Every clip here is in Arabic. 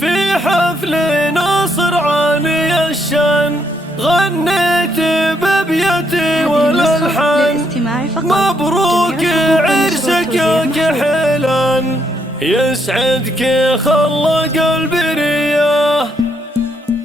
في حفل ناصر عالي الشان غنيت بابيتي والالحان، مبروك عرسك يا كحيلان، يسعدك خلى قلبي رياه.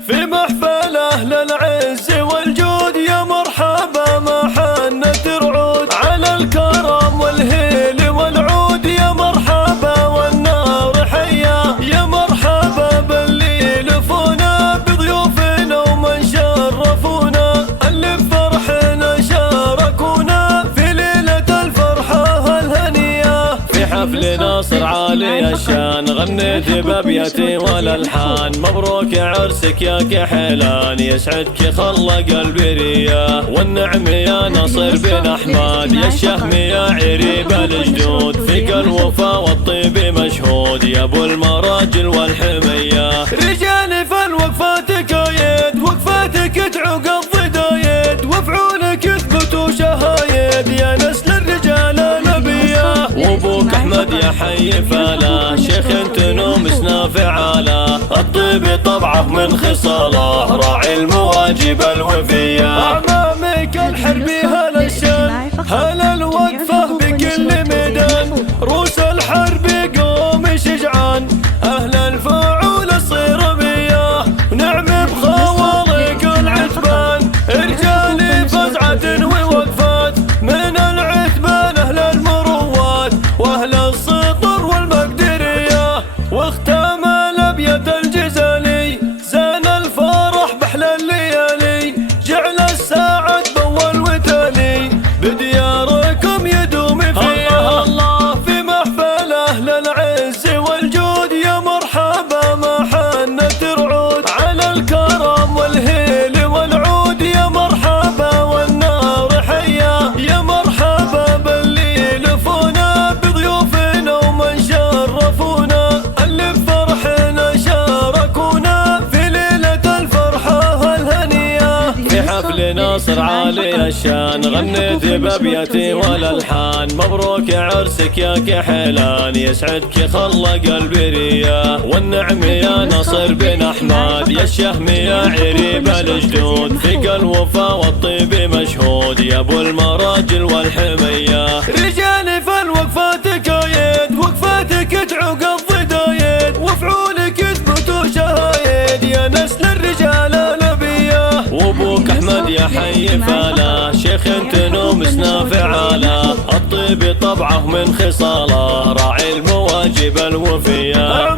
في محفل اهل العز والجود يا مرحبا ما حنت رعود، على الكرم والهيل والعود يا مرحبا والنار حياه. يا مرحبا باللي لفونا بضيوفنا ومن شرفونا، اللي بفرحنا شاركونا في ليلة الفرحة الهنية. في حفل ناصر عالي الشان غنيت بابيتي والالحان، مبروك عرسك يا كحيلان، يسعدك خلى قلبي رياه. والنعم يا نصر بن احمد، يا الشهم يا عريب الجدود، فيك الوفا والطيب مشهود يا ابو المراجل والحميه. رجالي في الوقفات كايد، وقفاتك تعوق الضدايد، وفعولك يثبتوا شهايد يا نسل الرجال الابيه. وابوك احمد يا حي فلا، شيخ تنوم سنافع على الطيب طبعه من خصاله، راعي المواجب الوفيه. اعمامك الحربي هلا الشان، هلا الوقفه بكل ميدان، روس الحرب قوم شجعان، اهل الفعول الصير بياه. ونعم بخوالق العتبان، رجالي فزعه ووقفات، من العتبان اهل المروات واهل السطر والمقدريه. واختام الابيات الجزالي زان الفرح باحلى الليالي، جعل الساعد باول وتالي بدياركم يدوم فيها. الله في محفل اهل العز والجود يا مرحبا ما حنت رعود، على الكرم والهيل والعود يا مرحبا والنار حياه. يا مرحبا باللي لفونا بضيوفنا ومن شرفونا، اللي بفرحنا شاركونا في ليلة الفرحة الهنية. في حفل ناصر عالي الشان غنيت بابيتي والالحان، مبروك عرسك يا كحيلان، يسعدك خلى قلبي رياه. والنعم يا نصر بن احمد، يا الشهم يا عريب الجدود، فيك الوفا والطيب مشهود يا ابو المراجل والحميه. رجالي في الوقفات كايد، وقفاتك تعوق الضدايد، وفعولك يثبتوا شهايد يا نسل الرجال الابيه. وابوك احمد يا حي فلا، شيخ تنوم سنافع على الطيب طبعه من خصاله، راعي المواجب الوفيه.